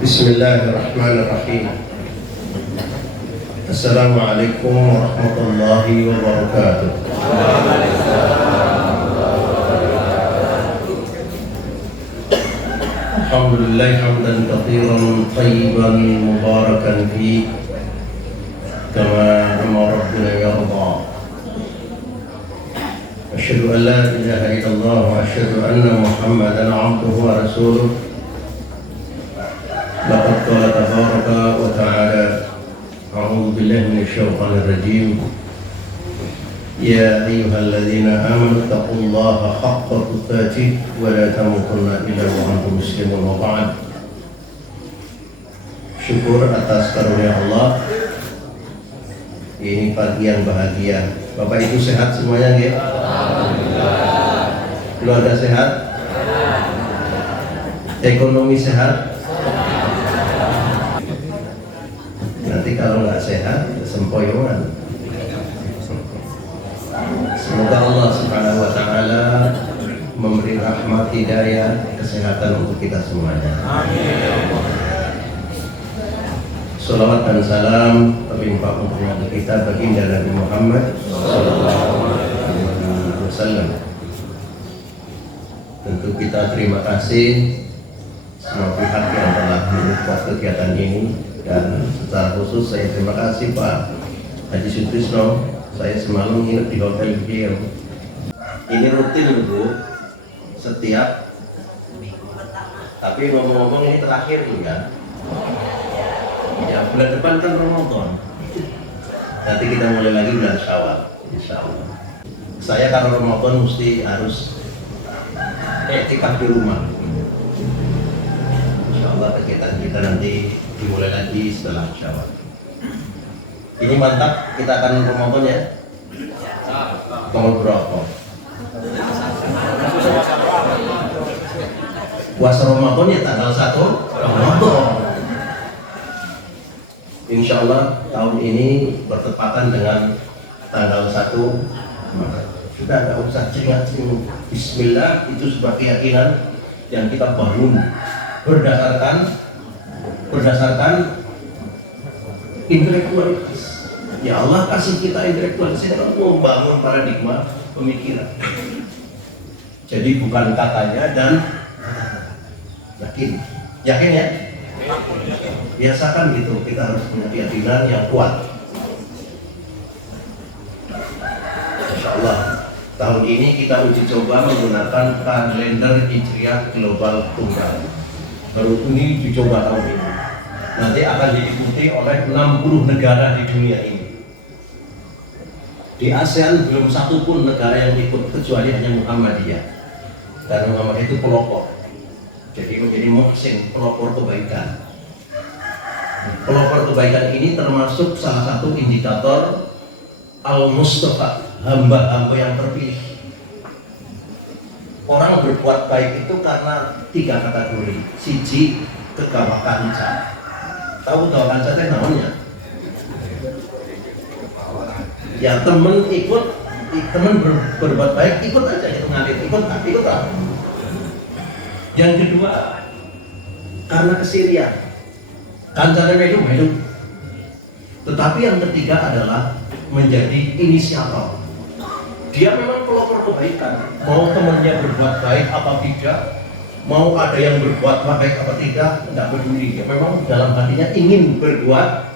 Bismillahirrahmanirrahim. Assalamualaikum warahmatullahi wabarakatuh. Alhamdulillah hamdan katsiran tayyiban mubarakan fi kama amara rabbuna yarda. Asyhadu an la ilaha illallah wa asyhadu anna Muhammadan abduhu wa rasuluh. Laqad qala tabaraka wa ta'ala a'udzu billahi minasy syaithanir rajim. Ya ayyuhalladzina amanu taqullaha haqqa tuqatih wa la tamutunna illa wa antum muslimun wa ba'd. Syukur atas karunia Allah. Ini pagi yang bahagia. Bapak Ibu sehat semuanya nggih? Alhamdulillah. Keluarga sehat? Ekonomi sehat? Nanti kalau nggak sehat, sempoyongan. Semoga Allah Subhanahu wa Ta'ala memberi rahmat, hidayah, kesehatan untuk kita semuanya. Amin. Salawat dan salam terlimpah untuk Nabi kita, baginda Nabi Muhammad Sallallahu Alaihi Wasallam. Tentu kita terima kasih semua pihak yang telah mendukung kegiatan ini, dan secara khusus saya terima kasih Pak Haji Sutrisno. Saya semalam nginep di hotel beliau. Ini rutin Bu, setiap minggu pertama. Tapi ngomong-ngomong ini terakhir ya. Ya bulan depan kan Ramadan. Nanti kita mulai lagi bulan Syawal, insya Allah. Saya kalau Ramadan mesti harus iktikaf di rumah. Insya Allah kegiatan kita nanti dimulai lagi setelah Syawal. Ini mantap, kita akan Ramadan ya. Tanggal berapa? Puasa Ramadan ya tanggal 1 Ramadan. Insya Allah tahun ini bertepatan dengan tanggal 1 Maret. Sudah nggak usah ceringat-ceringat. Bismillah, itu sebuah keyakinan yang kita bangun berdasarkan intelektualitas. Ya Allah kasih kita intelektualitas untuk membangun paradigma pemikiran. Jadi bukan katanya dan yakin ya. Biasakan gitu, kita harus punya keyakinan yang kuat. Insya Allah tahun ini kita uji coba menggunakan kalender Hijriah global tunggal. Baru ini dicoba tahun ini. Nanti akan diikuti oleh 60 negara di dunia ini. Di ASEAN belum satu pun negara yang ikut kecuali hanya Muhammadiyah. Dan Muhammadiyah itu pelopor. Jadi menjadi muhsin, pelopor kebaikan. Pelopor kebaikan ini termasuk salah satu indikator Al-Mustafa, hamba-hamba yang terpilih. Orang berbuat baik itu karena 3 kategori. Siji, kegawa kanca. Tahu gawa kanca itu namanya? Ya temen berbuat baik, ikut aja, itu ngalir, ikut lah. Yang kedua, karena kesirian, kancanya hidup. Tetapi yang ketiga adalah menjadi inisiator. Dia memang pelopor kebaikan. Mau temannya berbuat baik apa tidak, mau ada yang berbuat baik apa tidak, tidak peduli. Dia memang dalam hatinya ingin berbuat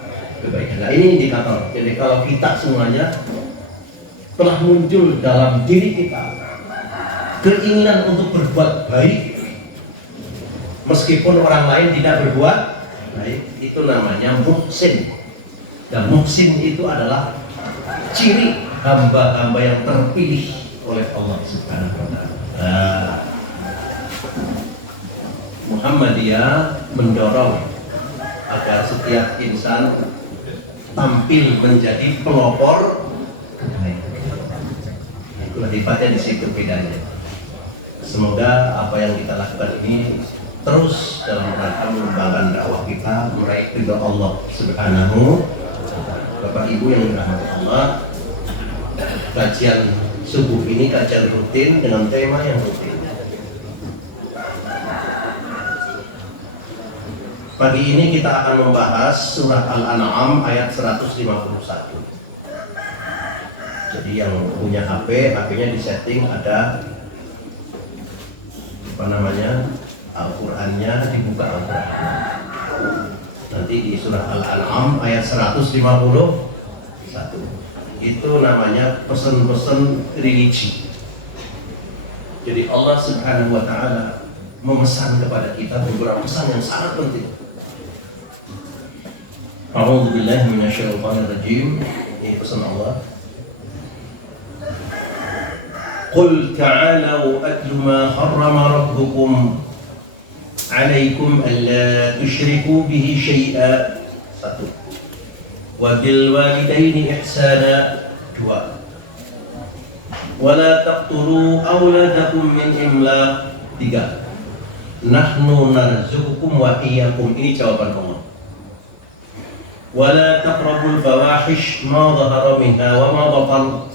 kebaikan. Nah ini indikator. Jadi kalau kita semuanya telah muncul dalam diri kita keinginan untuk berbuat baik, meskipun orang lain tidak berbuat baik, itu namanya muhsin. Dan muhsin itu adalah ciri hamba-hamba yang terpilih oleh Allah Subhanahu wa Ta'ala. Muhammadiyah mendorong agar setiap insan tampil menjadi pelopor kebaikan. Itulah sifatnya di situ bedanya. Semoga apa yang kita lakukan ini terus dalam rangka mengembangkan dakwah kita meraih ridha Allah Subhanahu. Bapak Ibu yang dirahmati Allah, kajian subuh ini kajian rutin dengan tema yang rutin. Pagi ini kita akan membahas surat Al-An'am ayat 151. Jadi yang punya HP, HP-nya disetting ada Al-Qur'annya, dibuka Al-Qur'an. Nanti di surat Al-An'am ayat 151. Itu namanya pesan-pesan religi. Jadi Allah Subhanahu wa taala memesan kepada kita beberapa pesan yang sangat penting. A'udzu billahi minasyaitonir rajim. Ini pesan Allah. Qul ta'alu atlu ma harrama rabbukum 'alaikum alla tusyriku bihi syai'a. 1. Wa bil walidaini ihsana. 2. Wa la taqtulu awladakum min imlaq. 3. Nahnu narzuqukum wa iyyakum. Ini jawaban Allah. Wala taqrabul fawahish ma dhahara minha wa ma batan.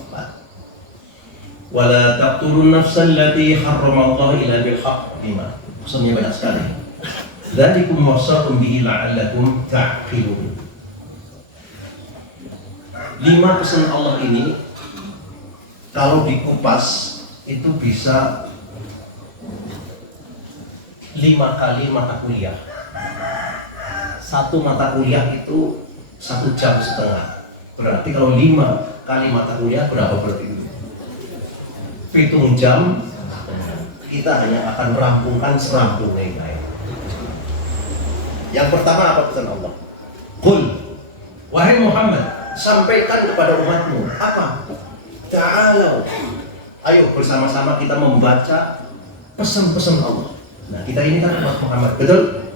Wala taqtulun nafsal lati harrama Allah illa bil haqq. 5. Pesannya banyak sekali. Dzalikum wasaqum bihi la'allakum ta'qilun. 5 pesan Allah ini kalau dikupas itu bisa 5 kali mata kuliah. 1 mata kuliah itu 1,5 jam. Berarti kalau 5 kali mata kuliah berapa berarti? 7 jam. Kita hanya akan rampungkan serampungnya. Yang pertama apa pesan Allah? Qul, wahai Muhammad, sampaikan kepada umatmu apa? Ta'alau. Ayo bersama-sama kita membaca pesan-pesan Allah. Nah, kita ini kan umat Muhammad, betul?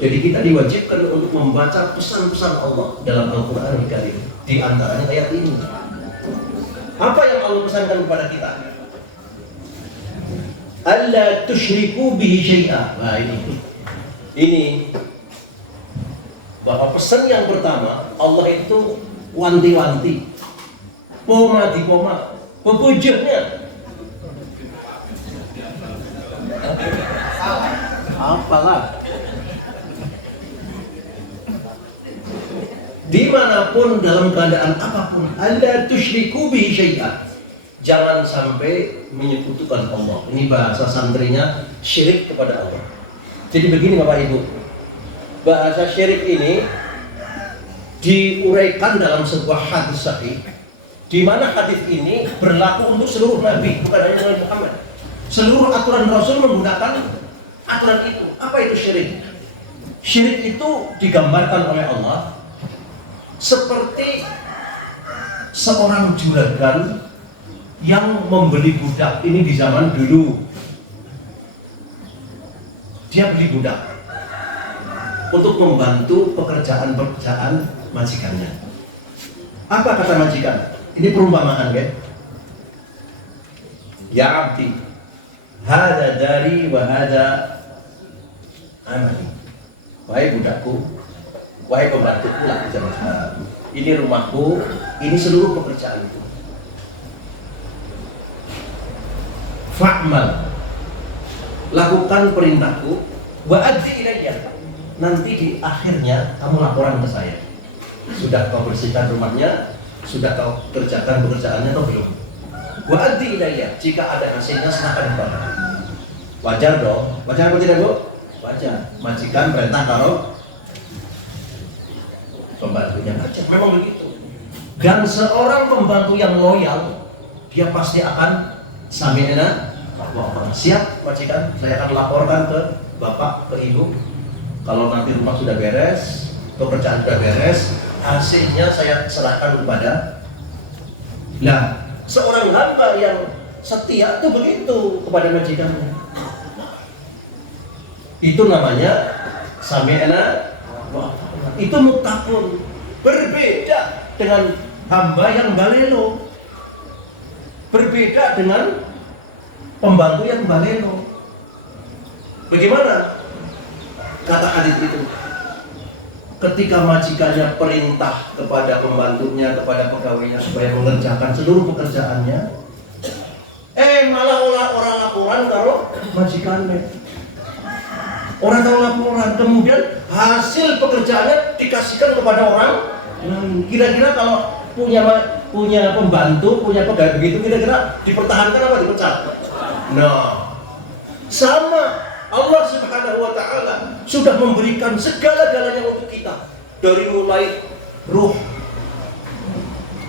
Jadi kita diwajibkan untuk membaca pesan-pesan Allah dalam Al-Qur'an Al-Karim. Di antaranya ayat ini. Apa yang Allah pesankan kepada kita? Alla tusyriku bihi syai'a. Nah, ini bahwa pesan yang pertama Allah itu wanti-wanti, poma di poma, pepujuknya. Apalah? Dimanapun dalam keadaan apapun, alla tusyriku bihi syai'a. Jangan sampai menyekutukan Allah. Ini bahasa santrinya syirik kepada Allah. Jadi begini Bapak Ibu, bahasa syirik ini diuraikan dalam sebuah hadis sahih, di mana hadis ini berlaku untuk seluruh nabi, bukan hanya Nabi Muhammad. Seluruh aturan Rasul menggunakan aturan itu. Apa itu syirik? Syirik itu digambarkan oleh Allah seperti seorang juragan yang membeli budak. Ini di zaman dulu. Dia beli budak untuk membantu pekerjaan-pekerjaan majikannya. Apa kata majikan? Ini perumpamaan kan? Ya abdi, hada dari wa hada amali. Wahai budakku, wahai pembantuku lah di zaman sekarang. Ini rumahku, ini seluruh pekerjaanku. Fa'mal, lakukan perintahku, wa adzi ilayya. Nanti di akhirnya kamu laporan ke saya. Sudah kau bersihkan rumahnya? Sudah kau kerjakan pekerjaannya atau belum? Wa adzi ilayya. Jika ada hasilnya serahkan kepada. Wajar dong? Wajar atau tidak, Bu? Wajar. Majikan perintah kalau pembantunya kerja. Memang begitu. Dan seorang pembantu yang loyal, dia pasti akan sami'na wa siap majikan, saya akan laporkan ke bapak, ke ibu. Kalau nanti rumah sudah beres, pekerjaan sudah beres, hasilnya saya serahkan kepada. Nah, seorang hamba yang setia itu begitu kepada majikannya. Itu namanya sami'na wa ata'na. Itu muttaqun. Berbeda dengan hamba yang balelo. Berbeda dengan pembantu yang balelo. Bagaimana kata hadis itu? Ketika majikannya perintah kepada pembantunya, kepada pegawainya supaya mengerjakan seluruh pekerjaannya, malah orang laporan kalau majikannya. Orang tahu laporan, kemudian hasil pekerjaannya dikasihkan kepada orang lain. Kira-kira kalau punya pembantu, punya pegawai begitu, kira-kira dipertahankan apa dipecat? Nah, sama Allah Subhanahu wa Ta'ala sudah memberikan segala-galanya untuk kita, dari mulai ruh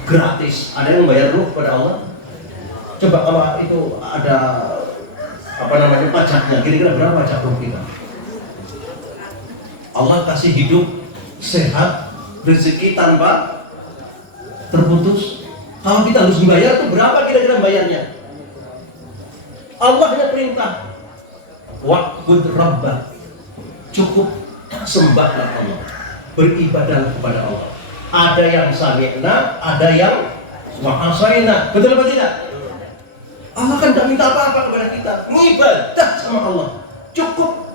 gratis. Ada yang membayar ruh pada Allah? Coba kalau itu ada pajaknya, kira-kira berapa pajak ruh kita? Allah kasih hidup sehat, rezeki tanpa terputus. Kalau kita harus membayar itu berapa kira-kira bayarnya? Allah hanya perintah, wa'bud rabbah, cukup sembahlah Allah, beribadah kepada Allah. Ada yang sami'na, ada yang wa'asaina. Betul apa tidak? Allah kan tidak minta apa-apa kepada kita, ibadah sama Allah, cukup,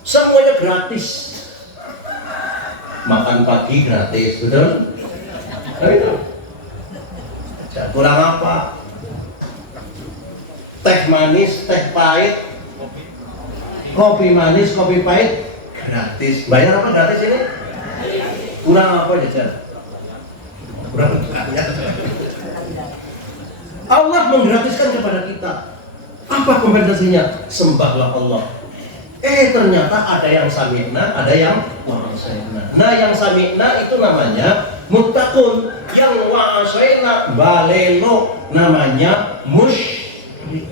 semuanya gratis. Makan pagi gratis, betul? Nah itu kurang apa? Teh manis, teh pahit, kopi manis, kopi pahit gratis. Bayar apa gratis ini? Kurang apa jajan? Kurang apa? Allah menggratiskan kepada kita. Apa kompensasinya? Sembahlah Allah. Ternyata ada yang sami'na, ada yang wa'asaina. Nah, yang sami'na itu namanya muttaqun, yang wa'asaina balelo namanya musyrik.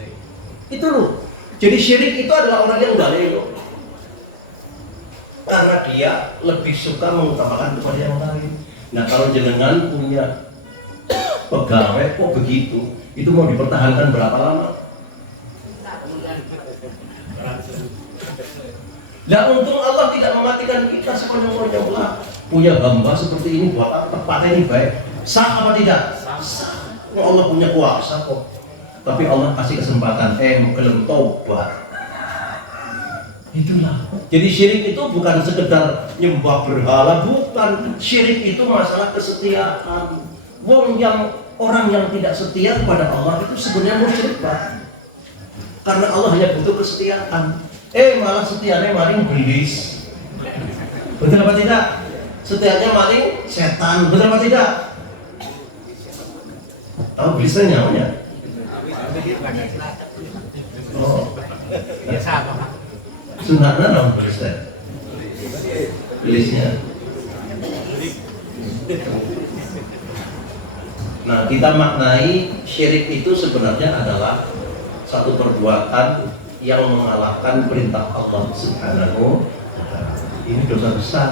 Itu loh. Jadi syirik itu adalah orang yang balelo, karena dia lebih suka mengutamakan kepada yang lain. Nah, kalau jenengan punya pegawai kok begitu, itu mau dipertahankan berapa lama? Nah, untung Allah tidak mematikan kita sepanjang-panjang lah. Punya hamba seperti ini buat apa? Tempatnya ini baik. Sah apa tidak? Sah. Allah punya kuasa kok. Tapi Allah kasih kesempatan, belum taubat. Itulah. Jadi syirik itu bukan sekedar nyembah berhala, bukan. Syirik itu masalah kesetiaan. Orang yang tidak setia kepada Allah itu sebenarnya musyrik, Pak. Karena Allah hanya butuh kesetiaan. Malah setianya maling iblis. Betul apa tidak? Setianya maling setan. Betul apa tidak? Tahu iblisnya nyawanya? Oh, biasa apa? Sunatnya dong iblisnya. Iblisnya. Nah, kita maknai syirik itu sebenarnya adalah satu perbuatan yang mengalahkan perintah Allah Subhanahu wa ta'ala. Ini dosa besar.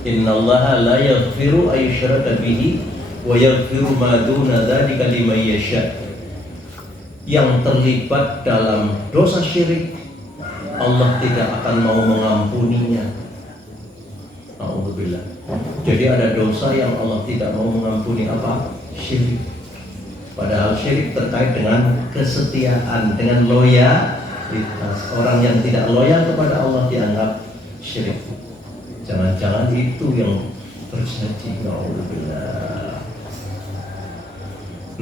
Innallaha la yaghfiru ayyushraka bihi wa yaghfiru ma duna dzalika liman yasha. Yang terlibat dalam dosa syirik, Allah tidak akan mau mengampuninya. Alhamdulillah. Jadi ada dosa yang Allah tidak mau mengampuni, apa? Syirik. Padahal syirik terkait dengan kesetiaan, dengan loyalitas. Orang yang tidak loyal kepada Allah dianggap syirik. Jangan-jangan itu yang terjadi. Alhamdulillah.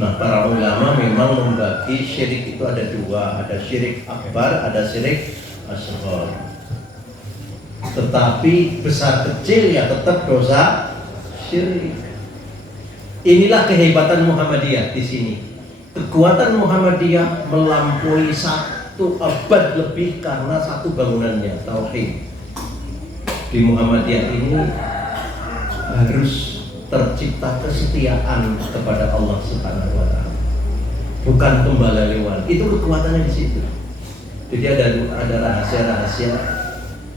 Nah, para ulama memang membagi syirik itu ada dua. Ada syirik akbar, ada syirik asghar. Tetapi besar kecil ya tetap dosa syirik. Inilah kehebatan Muhammadiyah di sini. Kekuatan Muhammadiyah melampaui 1 abad lebih karena satu bangunannya, tauhid. Di Muhammadiyah ini harus tercipta kesetiaan kepada Allah Subhanahu wa ta'ala. Bukan kembali-lewat. Itu kekuatannya di situ. Jadi ada rahasia-rahasia.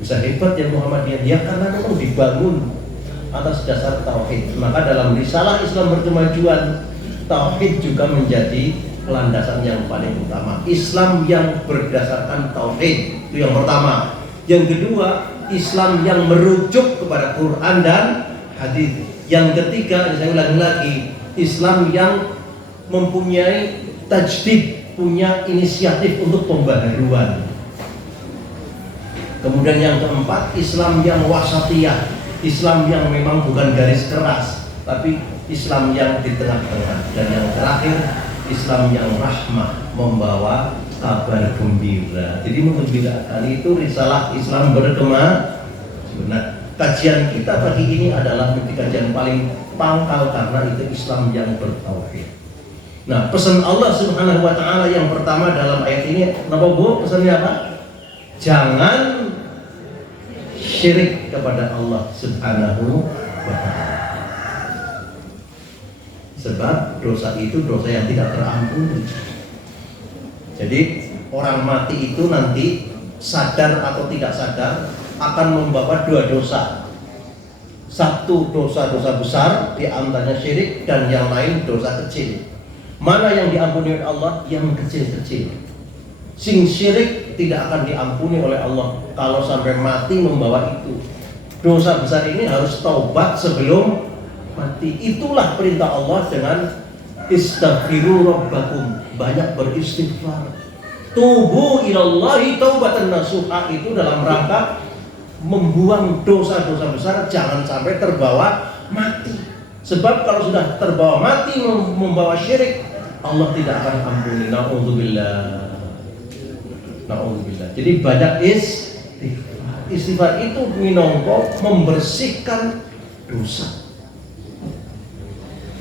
Bisa hebat ya Muhammadiyah, ya karena memang dibangun atas dasar tauhid. Maka dalam risalah Islam Berkemajuan, tauhid juga menjadi landasan yang paling utama. Islam yang berdasarkan tauhid itu yang pertama. Yang kedua, Islam yang merujuk kepada Quran dan hadis. Yang ketiga, saya ulangi lagi, Islam yang mempunyai tajdid, punya inisiatif untuk pembaharuan. Kemudian yang keempat, Islam yang wasatiyah, Islam yang memang bukan garis keras, tapi Islam yang di tengah-tengah. Dan yang terakhir, Islam yang rahmah, membawa kabar gembira. Jadi menggembirakan itu risalah Islam berkembang. Nah, kajian kita pagi ini adalah kajian paling pangkal karena itu Islam yang bertauhid. Nah, pesan Allah Subhanahu wa taala yang pertama dalam ayat ini apa Bu? Pesannya apa? Jangan syirik kepada Allah Subhanahu wa taala. Sebab dosa itu dosa yang tidak terampuni. Jadi orang mati itu nanti sadar atau tidak sadar akan membawa dua dosa. Satu dosa-dosa besar, di antaranya syirik, dan yang lain dosa kecil. Mana yang diampuni oleh Allah? Yang kecil-kecil. Sing syirik tidak akan diampuni oleh Allah kalau sampai mati membawa itu. Dosa besar ini harus taubat sebelum mati. Itulah perintah Allah dengan istaghfiru rabbakum, banyak beristighfar. Tubu ilallahi taubatan nasuha, itu dalam rangka membuang dosa-dosa besar jangan sampai terbawa mati. Sebab kalau sudah terbawa mati membawa syirik, Allah tidak akan ampuni. Na'udzubillah. Na'udzubillah. Jadi banyak istighfar. Istighfar itu minangka membersihkan dosa.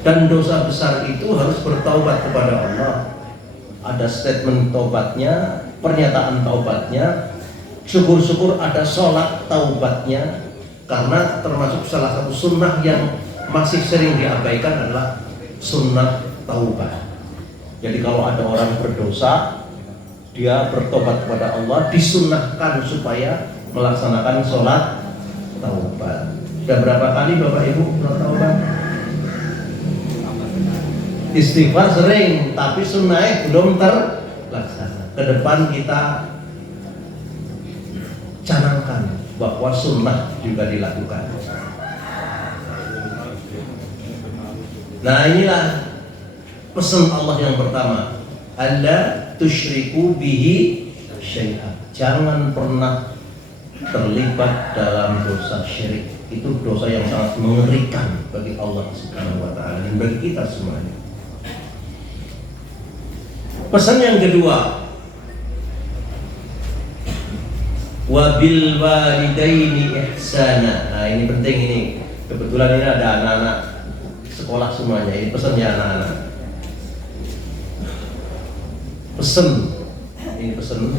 Dan dosa besar itu harus bertaubat kepada Allah. Ada statement taubatnya, pernyataan taubatnya. Syukur-syukur ada sholat taubatnya. Karena termasuk salah satu sunnah yang masih sering diabaikan adalah sunnah taubat. Jadi kalau ada orang berdosa, dia bertobat kepada Allah, disunnahkan supaya melaksanakan sholat taubat. Sudah berapa kali Bapak Ibu sholat taubat? Istighfar sering, tapi sunnah belum terlaksana. Ke depan kita canangkan bahwa sunnah juga dilakukan. Nah, inilah pesan Allah yang pertama. Alla tusyriku bihi syai'an. Jangan pernah terlibat dalam dosa syirik. Itu dosa yang sangat mengerikan bagi Allah Subhanahu wa taala dan bagi kita semuanya. Pesan yang kedua, wabil walidaini ihsana. Nah, ini penting ini. Kebetulan ini ada anak-anak sekolah semuanya. Ini pesannya anak-anak. Pesan ini pesan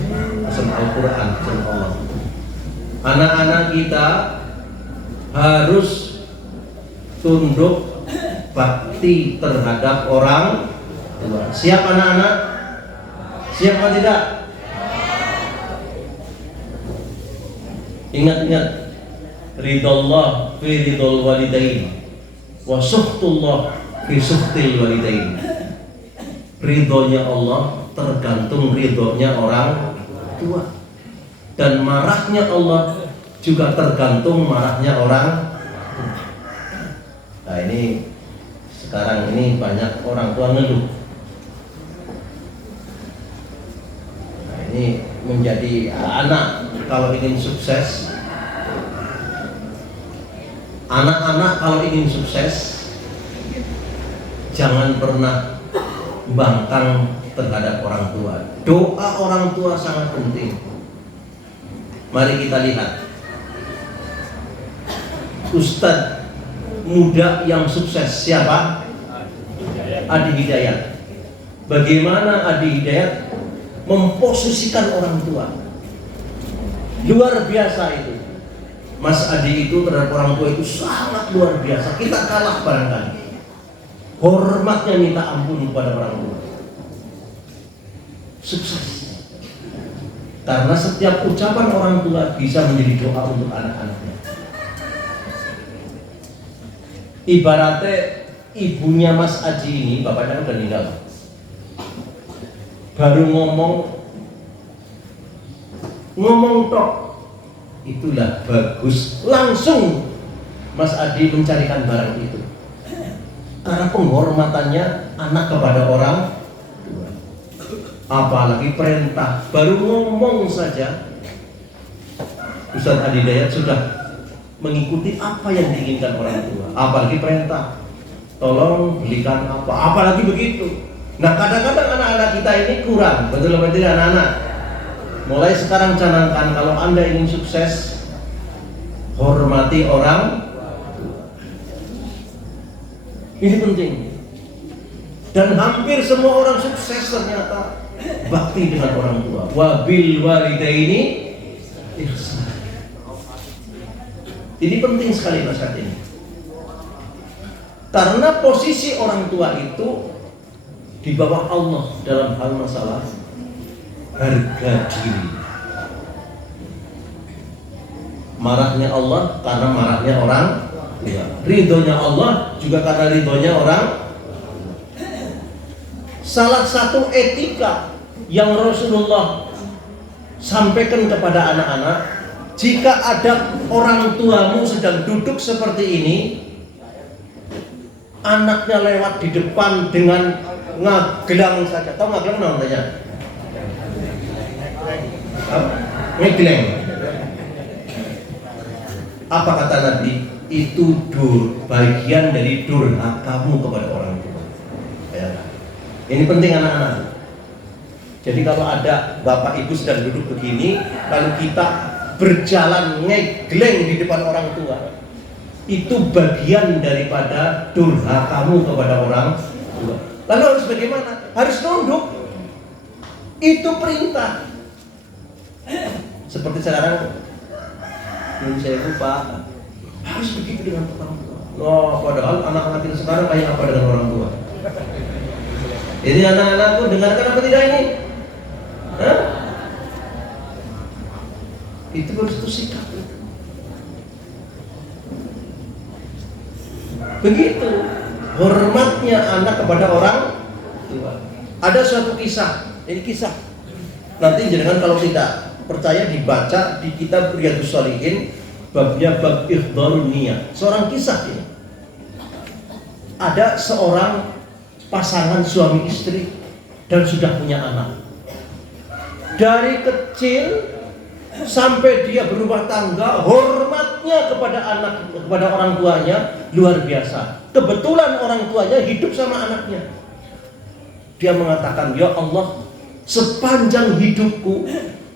Al-Quran, pesan Allah. Anak-anak kita harus tunduk bakti terhadap orang tua. Siap anak-anak? Siap atau tidak? Ingat-ingat, ridallah fi ridal walidain wa suhtullah fi suhtil walidain. Ridhonya Allah tergantung ridhonya orang tua, dan marahnya Allah juga tergantung marahnya orang tua. Nah, ini sekarang ini banyak orang tua ngeluh. Nah, ini menjadi anak kalau ingin sukses, anak-anak kalau ingin sukses jangan pernah bangkang terhadap orang tua. Doa orang tua sangat penting. Mari kita lihat Ustadz muda yang sukses siapa? Adi Hidayat. Bagaimana Adi Hidayat memposisikan orang tua? Luar biasa itu. Mas Adi itu terhadap orang tua itu sangat luar biasa. Kita kalah barangkali. Hormatnya minta ampun kepada orang tua. Sukses. Karena setiap ucapan orang tua bisa menjadi doa untuk anak-anaknya. Ibaratnya ibunya Mas Aji ini, bapaknya udah meninggal, baru ngomong tok, itulah bagus, langsung Mas Adi mencarikan barang itu. Karena penghormatannya anak kepada orang tua. Apalagi perintah, baru ngomong saja Ustaz Adi Hidayat sudah mengikuti apa yang diinginkan orang tua. Apalagi perintah, tolong belikan apa, apalagi begitu. Nah, kadang-kadang anak-anak kita ini kurang, betul apa tidak anak-anak? Mulai sekarang canangkan kalau Anda ingin sukses, hormati orang. Ini penting. Dan hampir semua orang sukses ternyata bakti dengan orang tua. Wabil walidaini ihsan. Ini penting sekali masalah ini. Karena posisi orang tua itu di bawah Allah dalam hal masalah harga diri. Marahnya Allah karena marahnya orang tua. Ridhonya Allah juga karena ridhonya orang. Salah satu etika yang Rasulullah sampaikan kepada anak-anak, jika ada orang tuamu sedang duduk seperti ini, anaknya lewat di depan dengan ngagelang saja. Tahu ngagelang namanya? Ngegeleng. Apa kata Nabi? Itu bagian dari durhakamu kepada orang tua. Ini penting anak-anak. Jadi kalau ada bapak ibu sedang duduk begini, kalau kita berjalan ngegeleng di depan orang tua, itu bagian daripada durhakamu kepada orang tua. Lalu harus bagaimana? Harus nunduk. Itu perintah. Seperti sekarang yang saya lupa, harus begitu dengan orang tua. Oh, padahal anak-anak kita sekarang kayak apa dengan orang tua? Ini anak-anakku dengarkan apa tidak ini? Hah? Itu baru satu sikap. Begitu hormatnya anak kepada orang tua. Ada suatu kisah, ini kisah. Nanti jangan kalau tidak percaya dibaca di kitab Riyadhus Shalihin, babnya bab ihdharun niyah. Seorang kisah ini. Ada seorang pasangan suami istri dan sudah punya anak. Dari kecil sampai dia berumah tangga, hormatnya kepada anak, kepada orang tuanya luar biasa. Kebetulan orang tuanya hidup sama anaknya. Dia mengatakan, ya Allah, sepanjang hidupku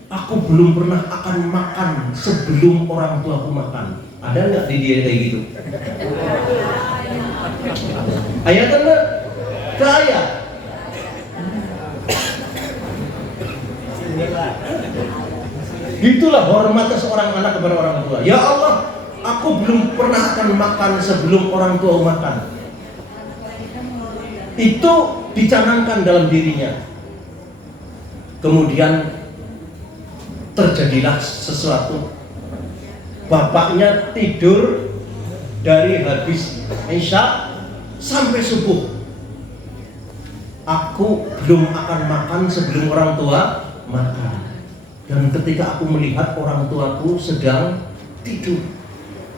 aku belum pernah akan makan sebelum orang tuaku makan. Ada nggak di dia kayak gitu? Ayat enggak? Kaya. Itulah hormatnya seorang anak kepada orang tua. Ya Allah, aku belum pernah akan makan sebelum orang tua makan. Itu dicanangkan dalam dirinya. Kemudian terjadilah sesuatu. Bapaknya tidur dari habis Isya sampai subuh. Aku belum akan makan sebelum orang tua makan. Dan ketika aku melihat orang tuaku sedang tidur,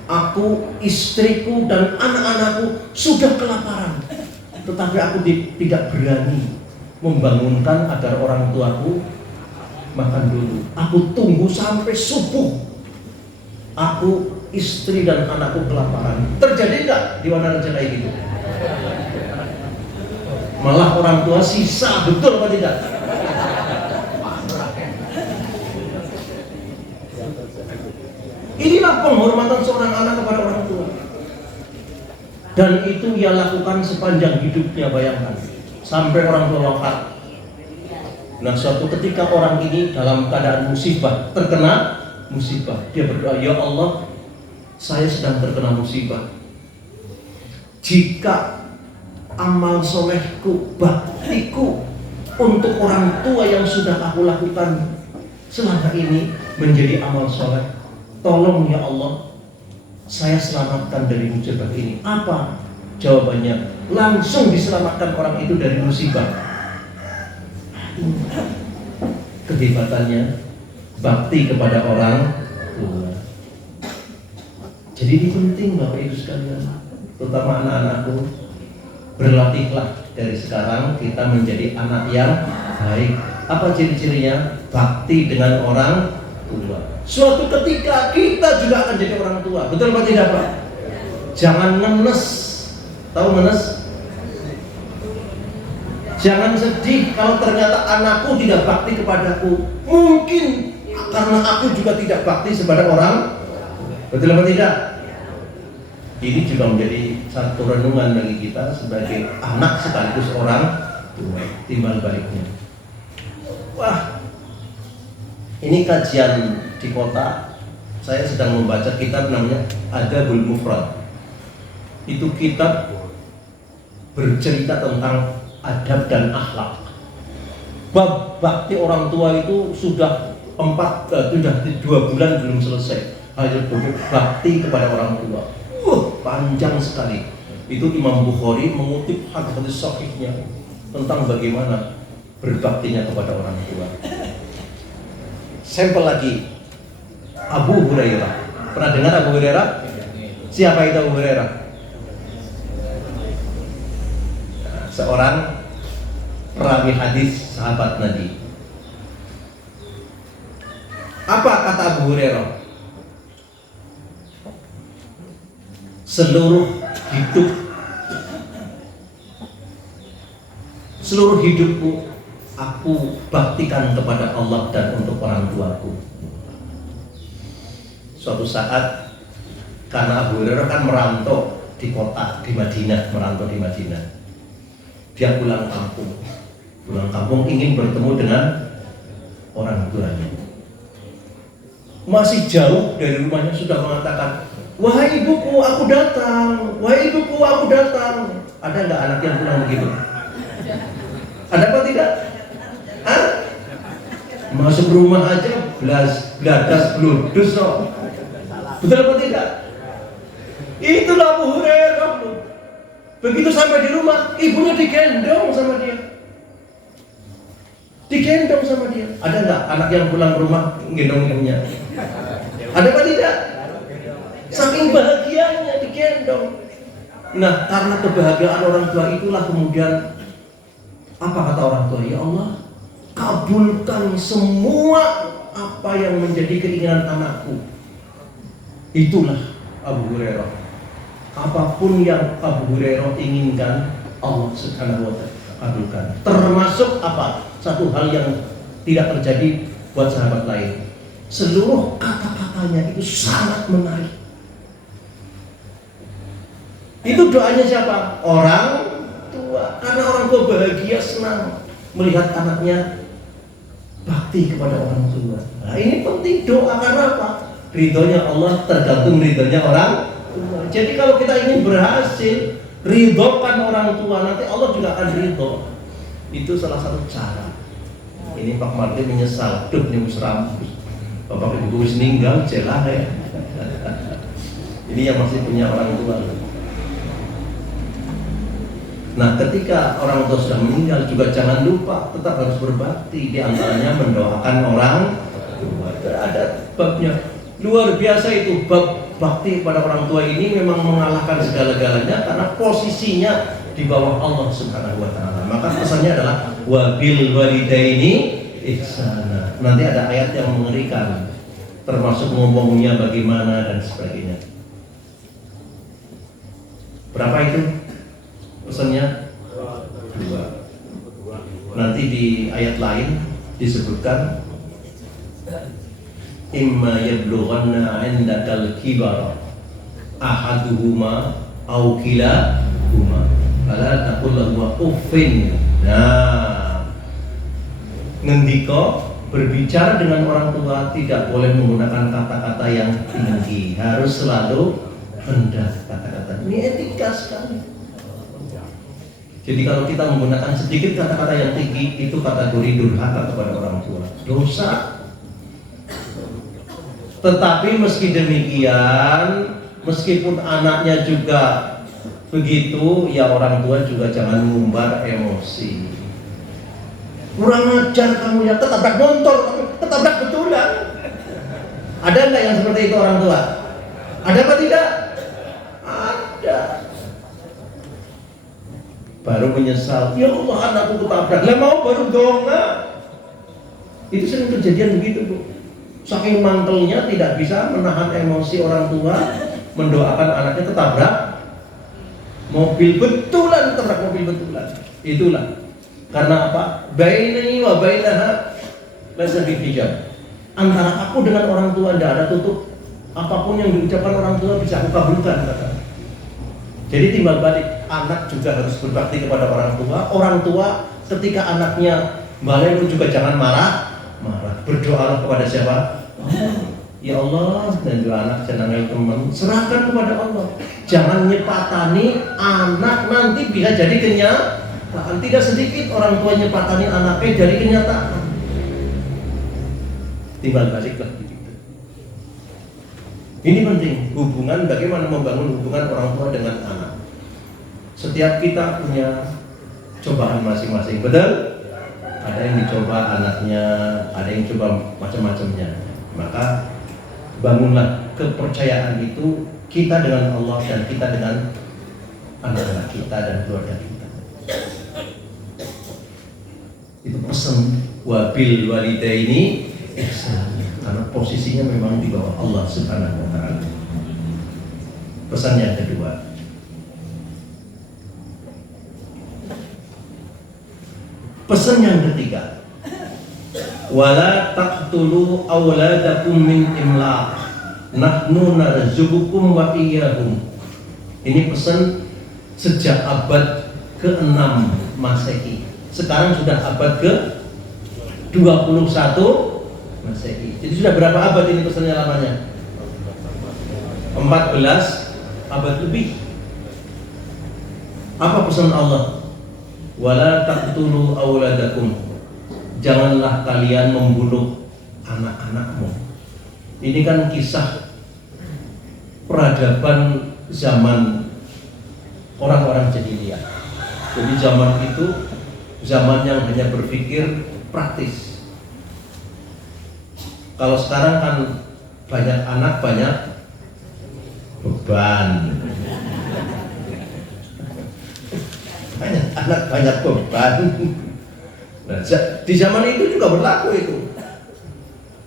aku, istriku, dan anak-anakku sudah kelaparan. Tetapi aku tidak berani membangunkan agar orang tuaku makan dulu. Aku tunggu sampai subuh. Aku, istri, dan anakku kelaparan. Terjadi nggak di mana rencana kayak gitu? Malah orang tua sisa, betul apa tidak? Inilah penghormatan seorang anak kepada orang tua. Dan itu ia lakukan sepanjang hidupnya, bayangkan. Sampai orang tua wafat. Nah, suatu ketika orang ini dalam keadaan musibah, terkena musibah. Dia berdoa, ya Allah, saya sedang terkena musibah. Jika amal solehku, baktiku untuk orang tua yang sudah aku lakukan selama ini menjadi amal soleh, tolong ya Allah, saya selamatkan dari musibah ini. Apa jawabannya? Langsung diselamatkan orang itu dari musibah. Kehebatannya bakti kepada orang tua. Jadi ini penting Bapak Ibu sekalian, terutama anak-anakku. Berlatihlah dari sekarang kita menjadi anak yang baik. Apa ciri-cirinya? Bakti dengan orang tua. Suatu ketika kita juga akan jadi orang tua. Betul apa tidak Pak? Jangan ngenes. Tahu ngenes? Jangan sedih kalau ternyata anakku tidak bakti kepadaku. Mungkin karena aku juga tidak bakti kepada orang. Betul apa tidak? Ini juga menjadi satu renungan bagi kita sebagai anak sekaligus orang tua. Timbal baliknya. Wah, ini kajian di kota. Saya sedang membaca kitab namanya Adabul Mufrad. Itu kitab bercerita tentang adab dan akhlak. Bab bakti orang tua itu sudah 2 bulan belum selesai. Hanya bakti kepada orang tua. Panjang sekali. Itu Imam Bukhari mengutip hadis sahihnya tentang bagaimana berbaktinya kepada orang tua. Sampel lagi, Abu Hurairah. Pernah dengar Abu Hurairah? Siapa itu Abu Hurairah? Seorang perawi hadis sahabat Nabi. Apa kata Abu Hurairah? Seluruh hidupku aku baktikan kepada Allah dan untuk orang tuaku. Suatu saat, karena Abu Hurairah kan merantau di kota, di Madinah, dia pulang kampung ingin bertemu dengan orang tuanya. Masih jauh dari rumahnya sudah mengatakan, wahai ibuku aku datang, wahai ibuku aku datang. Ada nggak anak yang pulang begitu? Ada apa tidak? Hah? Masuk rumah aja bladas bludus no. Betul apa tidak? Itulah Abu Hurairah. Begitu sampai di rumah, ibunya digendong sama dia. Ada nggak anak yang pulang ke rumah gendong ibunya? Ada apa tidak? Saking bahagianya digendong. Nah, karena kebahagiaan orang tua itulah kemudian apa kata orang tua? Ya Allah, kabulkan semua apa yang menjadi keinginan anakku. Itulah Abu Hurairah. Apapun yang Abu Hurairah inginkan, Allah Subhanahu wa ta'ala kabulkan. Termasuk apa? Satu hal yang tidak terjadi buat sahabat lain. Seluruh kata-katanya itu sangat menarik. Itu doanya siapa? Orang tua. Karena orang tua bahagia, senang melihat anaknya bakti kepada orang tua. Nah, ini penting doa karena apa? Ridhonya Allah tergantung ridhonya orang tua. Jadi kalau kita ingin berhasil, ridhokan orang tua, nanti Allah juga akan ridho. Itu salah satu cara. Ini Pak Martin menyesal, duh ini musram. Bapak Ibu meninggal, celah ya. Ini yang masih punya orang tua. Nah, ketika orang tua sudah meninggal juga jangan lupa tetap harus berbakti. Di antaranya mendoakan orang tua. Ada babnya. Luar biasa itu bab bakti pada orang tua ini memang mengalahkan segala-galanya karena posisinya di bawah Allah Subhanahu wa ta'ala. Maka pesannya adalah wabil walidaini ihsana. Nanti ada ayat yang mengerikan termasuk ngomongnya bagaimana dan sebagainya. Berapa itu pesannya? 2. Nanti di ayat lain disebutkan imma yablughanna 'indakal kibara ahaduhuma aw kilahuma fala taqul lahu uffin. Nah, ngendika berbicara dengan orang tua tidak boleh menggunakan kata-kata yang tinggi, harus selalu rendah kata-kata. Ini etika sekali. Jadi kalau kita menggunakan sedikit kata-kata yang tinggi, itu kategori durhaka kepada orang tua, dosa. Tetapi meski demikian, meskipun anaknya juga begitu, ya orang tua juga jangan mengumbar emosi. Kurang ajar kamu ya, ketabrak motor, ketabrak betulan. Ada nggak yang seperti itu orang tua? Ada apa tidak? Ada. Baru menyesal, ya Allah anakku ketabrak. Lah mau baru donga. Itu sering kejadian begitu, Bu. Saking mantelnya tidak bisa menahan emosi orang tua, mendoakan anaknya ketabrak mobil betulan, ketabrak mobil betulan. Itulah Karena apa? Baini wa bainaha laisa hijab. Antara aku dengan orang tua tidak ada tutup. Apapun yang diucapkan orang tua bisa aku kabulkan, kata. Jadi timbal balik, anak juga harus berbakti kepada orang tua. Orang tua ketika anaknya balik juga jangan marah. Berdoalah kepada siapa? Ya Allah, dan juga anak senangai teman, serahkan kepada Allah. Jangan nyepatani anak, nanti bisa jadi kenyataan. Tidak sedikit orang tua nyepatani anaknya jadi kenyataan. Timbal baliklah begitu. Ini penting, hubungan, bagaimana membangun hubungan orang tua dengan anak. Setiap kita punya cobaan masing-masing, betul? Ada yang dicoba anaknya, ada yang coba macam-macamnya. Maka bangunlah kepercayaan itu, kita dengan Allah dan kita dengan anak-anak kita dan keluarga kita. Itu pesan wabil walidaini ihsan, karena posisinya memang di bawah Allah Subhanahu wa taala. Pesan yang kedua, pesan yang ketiga, wala taqtulu auladakum min imlaq, nahnu narzuqukum wa iyyahum. Ini pesan sejak abad ke-6 Masehi. Sekarang sudah abad ke-21 Masehi. Jadi sudah berapa abad ini pesannya lamanya? 14 abad lebih. Apa pesan Allah? Wala taqtulu auladakum, janganlah kalian membunuh anak-anakmu. Ini kan kisah peradaban zaman orang-orang jahiliyah. Jadi zaman itu zaman yang hanya berpikir praktis. Kalau sekarang kan banyak anak banyak beban. Banyak anak banyak beban. Nah, di zaman itu juga berlaku itu.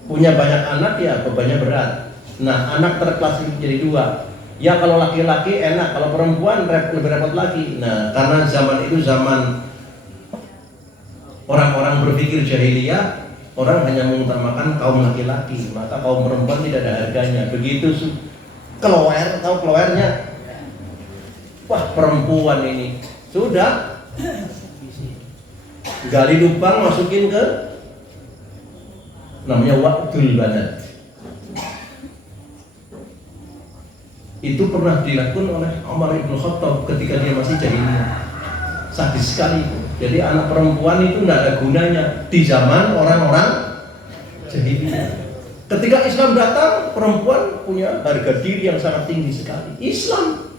Punya banyak anak ya bebannya berat. Nah, anak terklasifikasi jadi dua. Ya kalau laki-laki enak, kalau perempuan lebih repot lagi. Nah, karena zaman itu zaman orang-orang berpikir jahiliyah, orang hanya mengutamakan kaum laki-laki, maka kaum perempuan tidak ada harganya. Begitu keluar, tahu keluarnya, wah perempuan ini sudah gali lubang masukin ke namanya wa'dul banat. Itu pernah dilakukan oleh Umar ibn Khattab ketika dia masih jahiliyah. Sadis sekali itu. Jadi anak perempuan itu tidak ada gunanya di zaman orang-orang jahiliyah. Ketika Islam datang, perempuan punya harga diri yang sangat tinggi sekali. Islam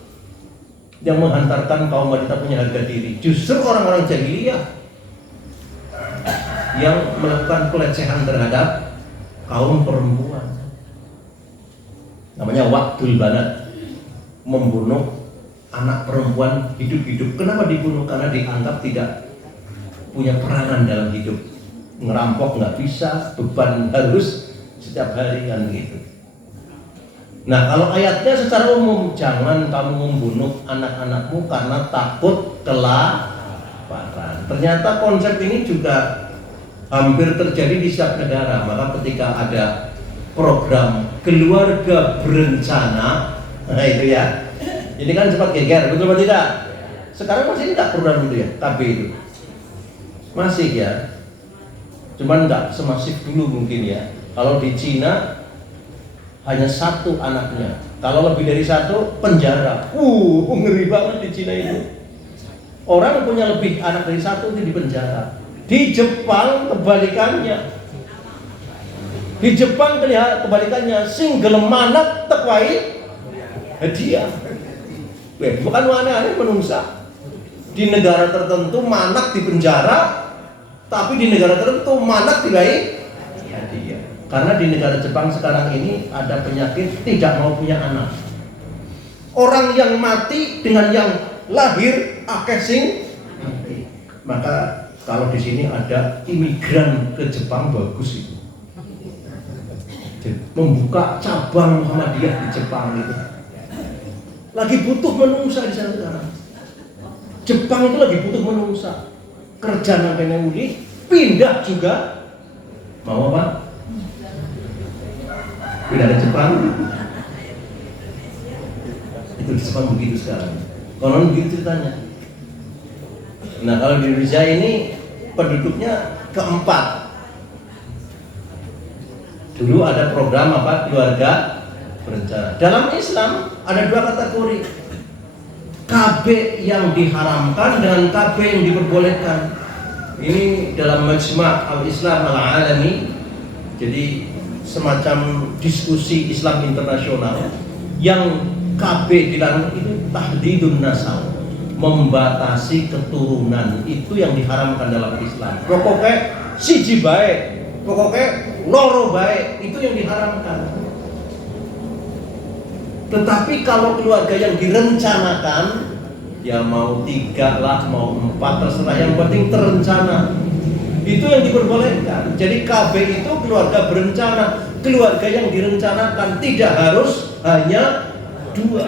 yang menghantarkan kaum wanita punya harga diri. Justru orang-orang jahiliyah yang melakukan pelecehan terhadap kaum perempuan. Namanya wa'dul banat, membunuh anak perempuan hidup-hidup. Kenapa dibunuh? Karena dianggap tidak punya peranan dalam hidup. Ngerampok nggak bisa, beban harus setiap hari kan gitu. Nah, kalau ayatnya secara umum, jangan kamu membunuh anak-anakmu karena takut kelaparan. Ternyata konsep ini juga hampir terjadi di setiap negara. Maka ketika ada program keluarga berencana, nah itu ya, ini kan sempat geger, betul atau tidak? Sekarang masih tidak program itu ya, KB itu masih ya, cuman nggak semasif dulu mungkin ya. Kalau di Cina hanya satu anaknya, kalau lebih dari satu penjara. Ngeri banget di Cina itu. Orang punya lebih anak dari satu itu di penjara. Di Jepang kebalikannya. Di Jepang kebalikannya, sing gelem anak tekwai hadiah. Bukan aneh-aneh menungsa. Di negara tertentu manak di penjara, tapi di negara tertentu manak dibai hadiah. Karena di negara Jepang sekarang ini ada penyakit tidak mau punya anak. Orang yang mati dengan yang lahir akeh sing mati. Maka kalau di sini ada imigran ke Jepang bagus itu. Membuka cabang Muhammadiyah di Jepang itu. Lagi butuh menungsa di sana sekarang. Jepang itu lagi butuh menungsa. kerja nang kene uli, pindah juga. Mau apa? Pindah ke Jepang. Itu di Jepang begitu sekarang. Konon begitu ceritanya. Nah kalau di Indonesia ini penduduknya keempat. Dulu ada program apa? Keluarga berencana. Dalam Islam ada dua kategori. KB yang diharamkan dengan KB yang diperbolehkan. Ini dalam Majma' al-Islam al-Alami. Jadi semacam diskusi Islam internasional. Yang KB dilarang itu tahdidun nasal, membatasi keturunan, itu yang diharamkan dalam Islam. Pokoknya siji baik, pokoknya loro baik, itu yang diharamkan. Tetapi kalau keluarga yang direncanakan, ya mau 3 lah, mau 4 terserah, yang penting terencana, itu yang diperbolehkan. Jadi KB itu keluarga berencana, keluarga yang direncanakan, tidak harus hanya 2.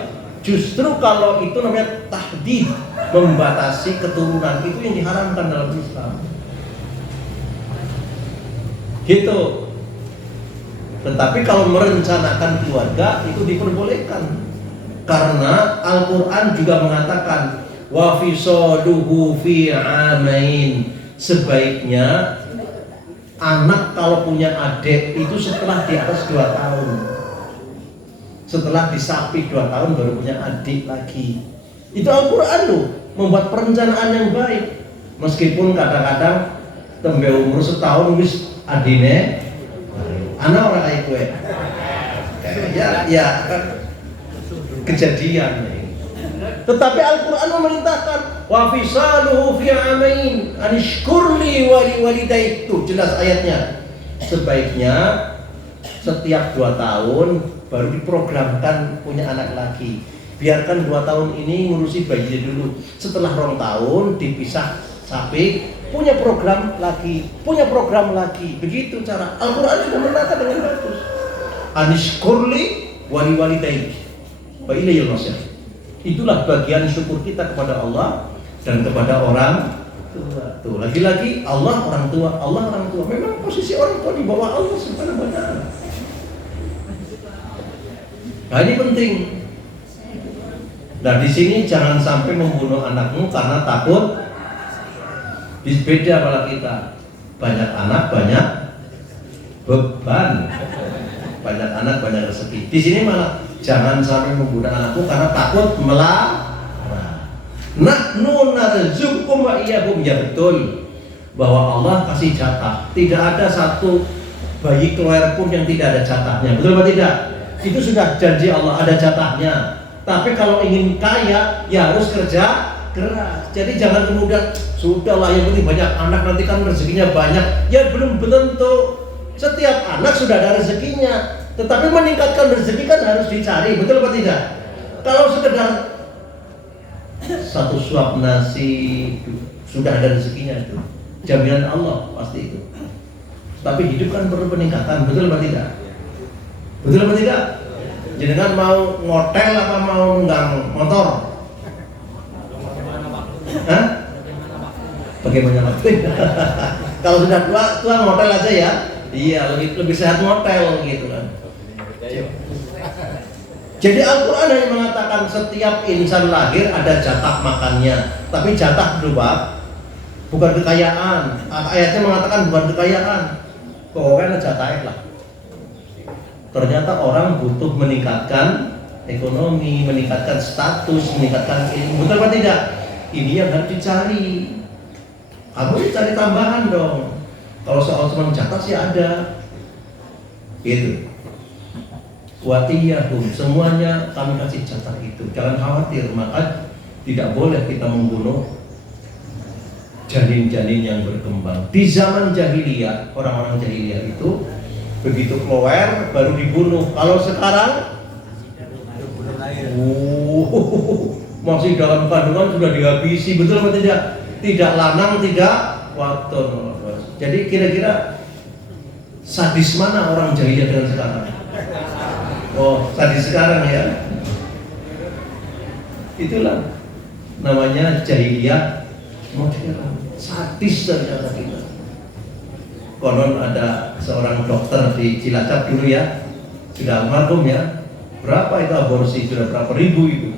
Justru kalau itu namanya tahdid, membatasi keturunan, itu yang diharamkan dalam Islam. Gitu. Tetapi kalau merencanakan keluarga itu diperbolehkan. Karena Al-Qur'an juga mengatakan wa fisaluhu fi amain. Sebaiknya anak kalau punya adik itu setelah di atas 2 tahun. Setelah disapi 2 tahun baru punya adik lagi. Itu Al-Quran loh, membuat perencanaan yang baik. Meskipun kadang-kadang tembe umur setahun wis adine anak orang kayak gue. Ya kejadian. Tetapi Al-Quran memerintahkan wa fisaluhu fi amain anishkurli wa liwalidayk. Itu jelas ayatnya. Sebaiknya setiap 2 tahun baru diprogramkan punya anak lagi. Biarkan 2 tahun ini ngurusi bayinya dulu. Setelah 2 tahun dipisah sapi, punya program lagi, punya program lagi. Begitu cara. Al-Quran juga menata dengan bagus. Anishkurli wali walidayk wa ilayil masir. Itulah bagian syukur kita kepada Allah dan kepada orang tua. Tuh lagi-lagi Allah orang tua, Allah orang tua. Memang posisi orang tua di bawah Allah subhanahu wa ta'ala. Nah ini penting. Nah di sini jangan sampai membunuh anakmu karena takut. Beda kalau kita banyak anak banyak beban, banyak anak banyak rezeki. Di sini malah jangan sampai membunuh anakmu karena takut melarang. Nahnu narzuqukum wa iyyahum, ya betul bahwa Allah kasih jatah. Tidak ada satu bayi keluar pun yang tidak ada jatahnya. Betul atau tidak? Itu sudah janji Allah, ada jatahnya. Tapi kalau ingin kaya ya harus kerja keras. Jadi jangan kemudian sudahlah yang penting banyak anak nanti kan rezekinya banyak. Ya belum tentu. Setiap anak sudah ada rezekinya. Tetapi meningkatkan rezeki kan harus dicari, betul atau tidak? Kalau sekedar satu suap nasi sudah ada rezekinya itu jaminan Allah pasti itu. Tapi hidup kan perlu peningkatan, betul atau tidak? Betul atau tidak? Jenengan mau ngotel apa mau nunggang motor? Hah? Bagaimana Pak? Kalau sudah tua ngotel aja ya. Iya, lebih sehat ngotel gitu kan. Jadi Al-Quran hanya mengatakan setiap insan lahir ada jatah makannya. Tapi jatah berubah, bukan kekayaan. Ayatnya mengatakan bukan kekayaan. Pokoknya ada jatah lah. Ternyata orang butuh meningkatkan ekonomi, meningkatkan status, meningkatkan ilmu. Betul atau tidak? Ini yang harus dicari. Kamu cari tambahan dong. Kalau soal cuma jatah sih ada. Gitu. Wa iyyahum, semuanya kami kasih jatah itu. Jangan khawatir, maka tidak boleh kita membunuh janin-janin yang berkembang. Di zaman jahiliyah, orang-orang jahiliyah itu begitu keluar baru dibunuh. Kalau sekarang masih dalam kandungan sudah dihabisi, betul atau tidak? Tidak lanang, tidak waton. Jadi kira-kira sadis mana orang jahiliyah dengan sekarang? Oh, sadis sekarang ya. Itulah namanya jahiliyah modern, sadis ternyata kita. Konon ada seorang dokter di Cilacap dulu ya, sudah almarhum ya. Berapa itu aborsi? Sudah berapa ribu itu?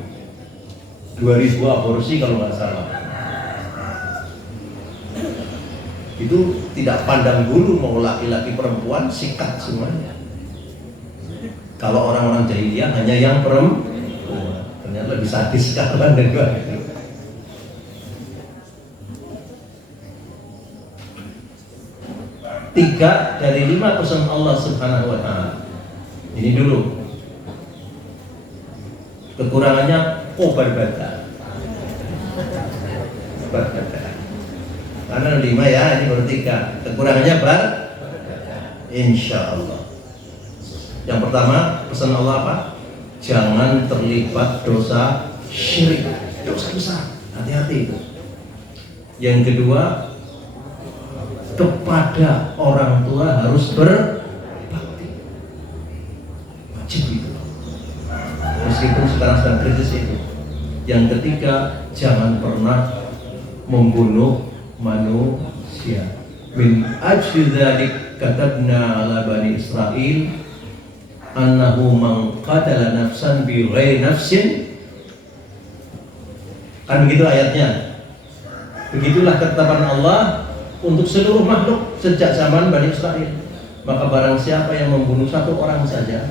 2000 aborsi kalau nggak salah. Itu tidak pandang bulu mau laki-laki perempuan, sikat semuanya. Kalau orang-orang jahiliyah hanya yang perempuan, ternyata lebih sadis sekarang daripada itu. Tiga dari 5 pesan Allah Subhanahu wa Ta'ala. Ini dulu. Kekurangannya berbeda. Karena 5 ya, ini baru 3. Kekurangannya insya Allah. Yang pertama, pesan Allah apa? Jangan terlibat dosa syirik, dosa besar. Hati-hati itu. Yang kedua, kepada orang tua harus berbakti. Wajib itu. Meskipun sekarang sedang krisis itu. Yang ketiga, jangan pernah membunuh manusia. Min ajli dzalik katabna ala bani Israil annahu man qatala nafsan bi ghairi nafsin. Kan begitu ayatnya. Begitulah ketetapan Allah untuk seluruh makhluk sejak zaman Bani Israil. Maka barang siapa yang membunuh satu orang saja,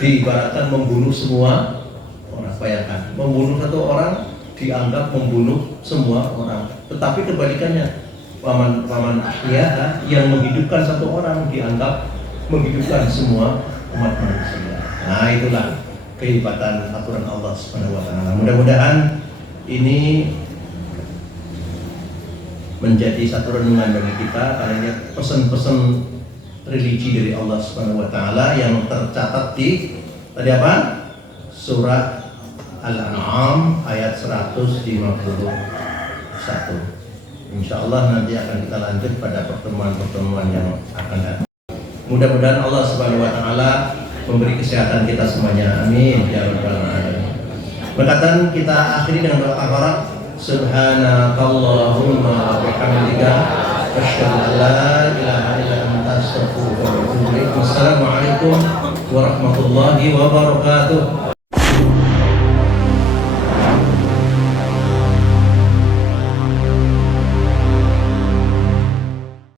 diibaratkan membunuh semua orang. Bayangkan, membunuh satu orang dianggap membunuh semua orang. Tetapi kebalikannya, paman ahyaha, yang menghidupkan satu orang dianggap menghidupkan semua umat manusia. Nah, itulah kehebatan aturan Allah Subhanahu wa Ta'ala. Mudah-mudahan ini menjadi satu renungan bagi kita, karena ini pesan-pesan religi dari Allah Subhanahu wa Ta'ala yang tercatat di tadi apa? Surah Al-An'am ayat 151. Insya Allah nanti akan kita lanjut pada pertemuan-pertemuan yang akan datang. Mudah-mudahan Allah Subhanahu wa Ta'ala memberi kesehatan kita semuanya. Amin ya rabbal alamin. Perkataan kita akhiri dengan doa kafarat. Subhanakallahumma wa bihamdika asyhadu an la ilaha illa anta astaghfiruka wa atubu ilaik. Wassalamualaikum warahmatullahi wabarakatuh.